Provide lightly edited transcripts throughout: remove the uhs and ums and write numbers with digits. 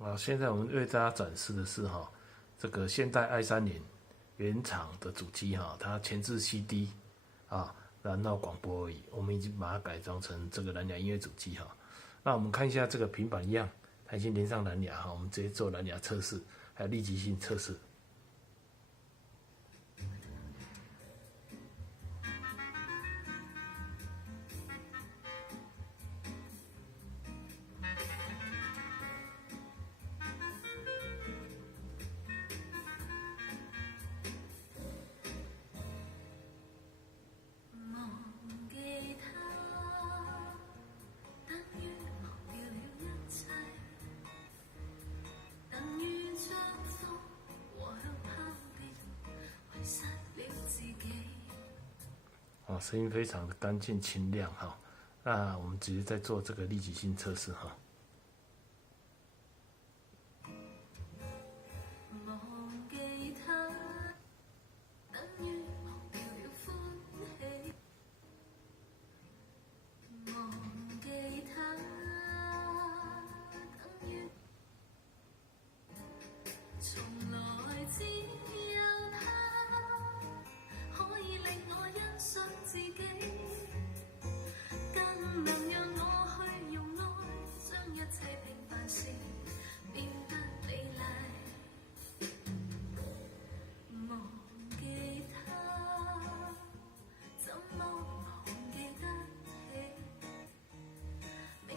啊，现在我们为大家展示的是这个现代 i30原厂的主机它前置 CD 然后广播而已，我们已经把它改装成这个蓝牙音乐主机那我们看一下这个平板一样，它已经连上蓝牙我们直接做蓝牙测试，还有立即性测试。声音非常的干净清亮那我们直接在做这个立即性测试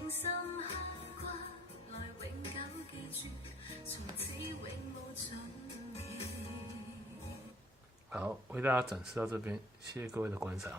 深刻骨來永久記住，從此永無盡期。好，為大家展示到這邊，謝謝各位的觀賞。